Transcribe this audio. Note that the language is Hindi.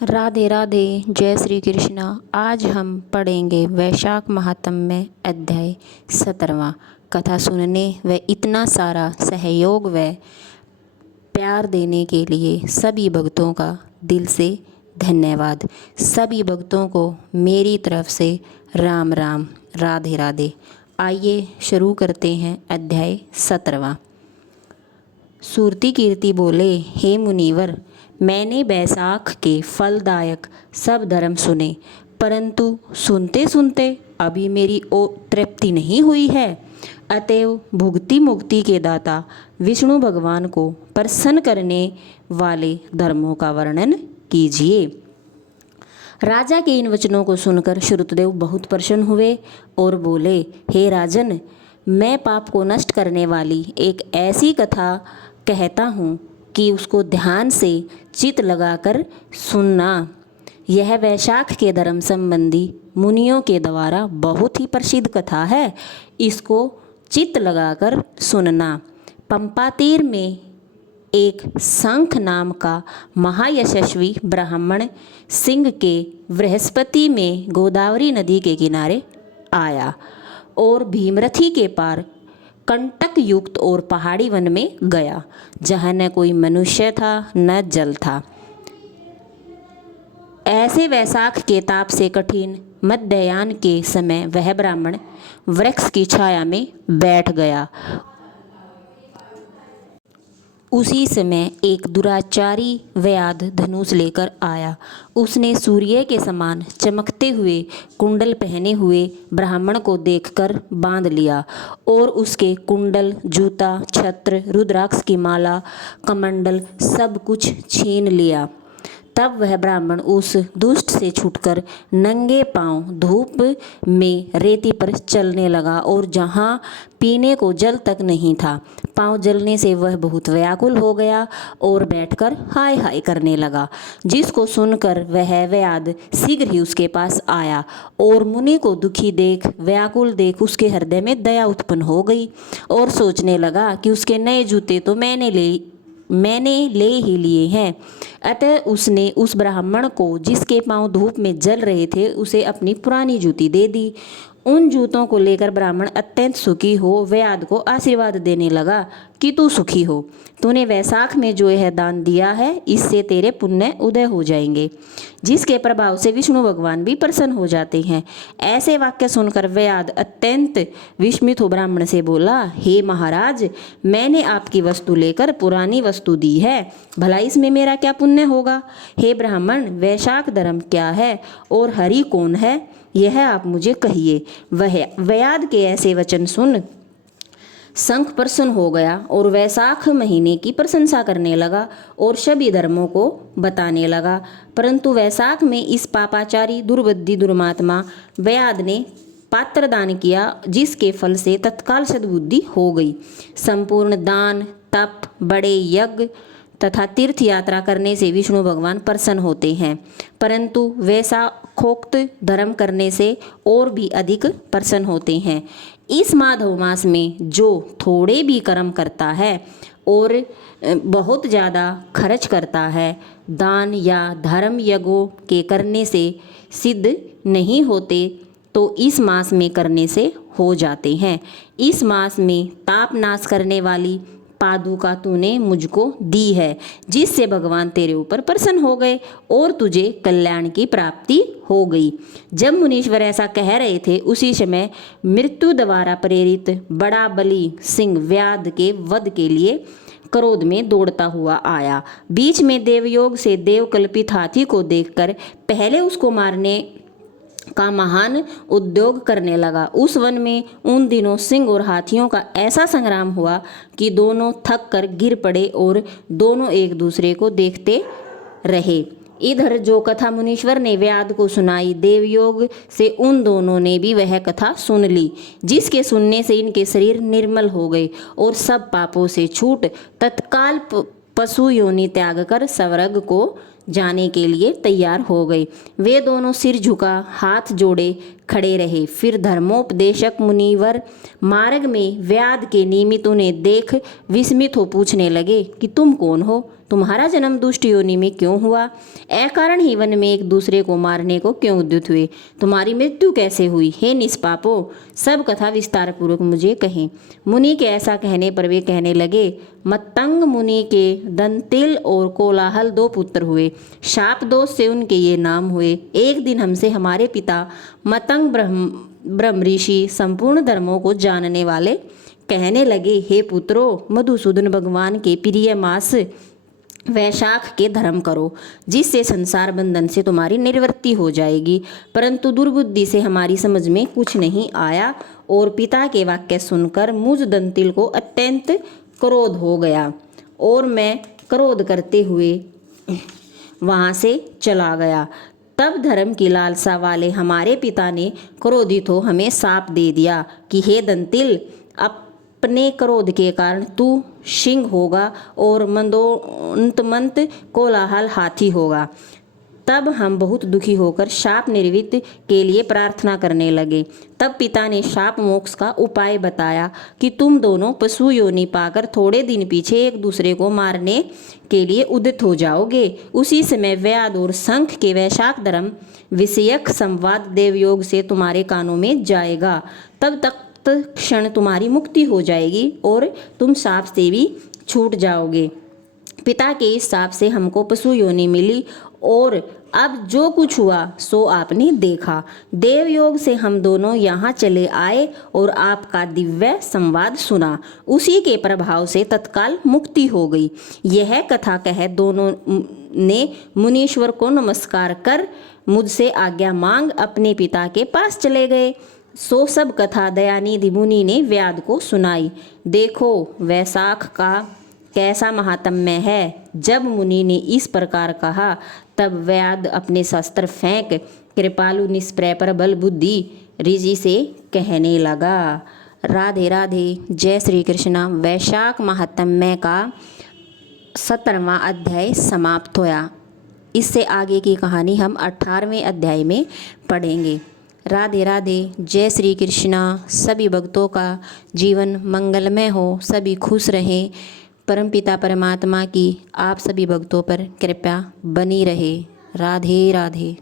राधे राधे। जय श्री कृष्णा। आज हम पढ़ेंगे वैशाख महात्म्य अध्याय 17वां। कथा सुनने व इतना सारा सहयोग व प्यार देने के लिए सभी भक्तों का दिल से धन्यवाद। सभी भक्तों को मेरी तरफ से राम राम, राधे राधे। आइए शुरू करते हैं अध्याय 17वां। सुरती कीर्ति बोले, हे मुनिवर, मैंने बैसाख के फलदायक सब धर्म सुने, परंतु सुनते सुनते अभी मेरी तृप्ति नहीं हुई है। अतएव भुक्ति मुक्ति के दाता विष्णु भगवान को प्रसन्न करने वाले धर्मों का वर्णन कीजिए। राजा के इन वचनों को सुनकर श्रुतदेव बहुत प्रसन्न हुए और बोले, हे राजन, मैं पाप को नष्ट करने वाली एक ऐसी कथा कहता हूँ कि उसको ध्यान से चित्त लगाकर सुनना। यह वैशाख के धर्म संबंधी मुनियों के द्वारा बहुत ही प्रसिद्ध कथा है। इसको चित्त लगाकर सुनना। पंपा तीर में एक शंख नाम का महायशस्वी ब्राह्मण सिंह के बृहस्पति में गोदावरी नदी के किनारे आया और भीमरथी के पार कंटक युक्त और पहाड़ी वन में गया, जहाँ न कोई मनुष्य था न जल था। ऐसे वैसाख के ताप से कठिन मध्याह्न के समय वह ब्राह्मण वृक्ष की छाया में बैठ गया। उसी समय एक दुराचारी व्याध धनुष लेकर आया। उसने सूर्य के समान चमकते हुए कुंडल पहने हुए ब्राह्मण को देखकर बांध लिया और उसके कुंडल, जूता, छत्र, रुद्राक्ष की माला, कमंडल सब कुछ छीन लिया। तब वह ब्राह्मण उस दुष्ट से छूटकर नंगे पांव धूप में रेती पर चलने लगा और जहाँ पीने को जल तक नहीं था, पांव जलने से वह बहुत व्याकुल हो गया और बैठकर हाय हाय करने लगा। जिसको सुनकर वह व्याध शीघ्र ही उसके पास आया और मुनि को दुखी देख, व्याकुल देख उसके हृदय में दया उत्पन्न हो गई और सोचने लगा कि उसके नए जूते तो मैंने ले ही लिए हैं। अतः उसने उस ब्राह्मण को, जिसके पांव धूप में जल रहे थे, उसे अपनी पुरानी जूती दे दी। उन जूतों को लेकर ब्राह्मण अत्यंत सुखी हो व्याध को आशीर्वाद देने लगा कि तू सुखी हो। तूने वैसाख में जो यह दान दिया है, इससे तेरे पुण्य उदय हो जाएंगे, जिसके प्रभाव से विष्णु भगवान भी प्रसन्न हो जाते हैं। ऐसे वाक्य सुनकर व्याध अत्यंत विस्मित हो ब्राह्मण से बोला, हे महाराज, मैंने आपकी वस्तु लेकर पुरानी वस्तु दी है, भला इसमें मेरा क्या पुण्य होगा? हे ब्राह्मण, वैशाख धर्म क्या है और हरि कौन है, यह आप मुझे कहिए। वह व्याध के ऐसे वचन सुन शंख प्रसन्न हो गया और वैसाख महीने की प्रशंसा करने लगा और सभी धर्मों को बताने लगा। परंतु वैसाख में इस पापाचारी दुर्बुद्धि दुर्मात्मा व्याध ने पात्र दान किया, जिसके फल से तत्काल सद्बुद्धि हो गई। संपूर्ण दान, तप, बड़े यज्ञ तथा तीर्थ यात्रा करने से विष्णु भगवान प्रसन्न होते हैं, परंतु वैशाखोक्त धर्म करने से और भी अधिक प्रसन्न होते हैं। इस माधव मास में जो थोड़े भी कर्म करता है और बहुत ज़्यादा खर्च करता है, दान या धर्म यज्ञों के करने से सिद्ध नहीं होते, तो इस मास में करने से हो जाते हैं। इस मास में ताप नाश करने वाली पादुका तूने मुझको दी है, जिससे भगवान तेरे ऊपर प्रसन्न हो गए और तुझे कल्याण की प्राप्ति हो गई। जब मुनीश्वर ऐसा कह रहे थे, उसी समय मृत्यु द्वारा प्रेरित बड़ा बली सिंह व्याध के वध के लिए क्रोध में दौड़ता हुआ आया। बीच में देवयोग से देवकल्पित हाथी को देखकर पहले उसको मारने का महान उद्योग करने लगा। उस वन में उन दिनों सिंह और हाथियों का ऐसा संग्राम हुआ कि दोनों थक कर गिर पड़े और दोनों एक दूसरे को देखते रहे। इधर जो कथा मुनीश्वर ने व्याध को सुनाई, देवयोग से उन दोनों ने भी वह कथा सुन ली, जिसके सुनने से इनके शरीर निर्मल हो गए और सब पापों से छूट तत्काल पशु योनि त्याग कर स्वर्ग को जाने के लिए तैयार हो गए। वे दोनों सिर झुका, हाथ जोड़े खड़े रहे। फिर धर्मोपदेशक मुनिवर मार्ग में व्याध के निमित्त उन्हें देख विस्मित हो पूछने लगे कि तुम कौन हो, तुम्हारा जन्म दुष्ट योनि में क्यों हुआ, अकारण ही वन में एक दूसरे को मारने को क्यों उद्युत हुए, तुम्हारी मृत्यु कैसे हुई, हे निष्पापो, सब कथा विस्तार पूर्वक मुझे कहें। मुनि के ऐसा कहने पर वे कहने लगे, मत्तंग मुनि के दंतिल और कोलाहल 2 पुत्र हुए, शाप दोष से उनके ये नाम हुए। एक दिन हमसे हमारे पिता मतंग ब्रह्म ऋषि संपूर्ण धर्मों को जानने वाले कहने लगे, हे पुत्रों, मधुसूदन भगवान के प्रिय मास वैशाख के धर्म करो, जिससे संसार बंधन से तुम्हारी निवृत्ति हो जाएगी। परंतु दुर्बुद्धि से हमारी समझ में कुछ नहीं आया और पिता के वाक्य सुनकर मुझ दंतिल को अत्यंत क्रोध हो गया और मैं क्रोध करते हुए वहाँ से चला गया। तब धर्म की लालसा वाले हमारे पिता ने क्रोधित हो हमें शाप दे दिया कि हे दंतिल, अपने क्रोध के कारण तू सिंह होगा और मंदोन्तमंत कोलाहल हाथी होगा। तब हम बहुत दुखी होकर शाप निवृत्ति के लिए प्रार्थना करने लगे। तब पिता ने शाप मोक्ष का उपाय बताया कि तुम दोनों पशु योनि पाकर थोड़े दिन पीछे एक दूसरे को मारने के लिए उद्यत हो जाओगे। उसी समय व्याध और शंख के वैशाख धर्म विषयक संवाद देवयोग से तुम्हारे कानों में जाएगा। तब तक क्षण तुम्हारी मुक्ति हो जाएगी और तुम शाप से भी छूट जाओगे। पिता के इस शाप से हमको पशु योनि मिली और अब जो कुछ हुआ सो आपने देखा। देवयोग से हम दोनों यहाँ चले आए और आपका दिव्य संवाद सुना। उसी के प्रभाव से तत्काल मुक्ति हो गई। यह कथा कह दोनों ने मुनीश्वर को नमस्कार कर मुझसे आज्ञा मांग अपने पिता के पास चले गए। सो सब कथा दयानिधि मुनि ने व्याध को सुनाई। देखो वैशाख का कैसा महात्म्य है। जब मुनि ने इस प्रकार कहा तब व्याध अपने शस्त्र फेंक कृपालु निष्प्रय प्रबल बुद्धि ऋषि से कहने लगा। राधे राधे। जय श्री कृष्ण। वैशाख महात्म्य का 17वां अध्याय समाप्त होया। इससे आगे की कहानी हम 18वें अध्याय में पढ़ेंगे। राधे राधे। जय श्री कृष्ण। सभी भक्तों का जीवन मंगलमय हो, सभी खुश रहें। परमपिता परमात्मा की आप सभी भक्तों पर कृपा बनी रहे। राधे राधे।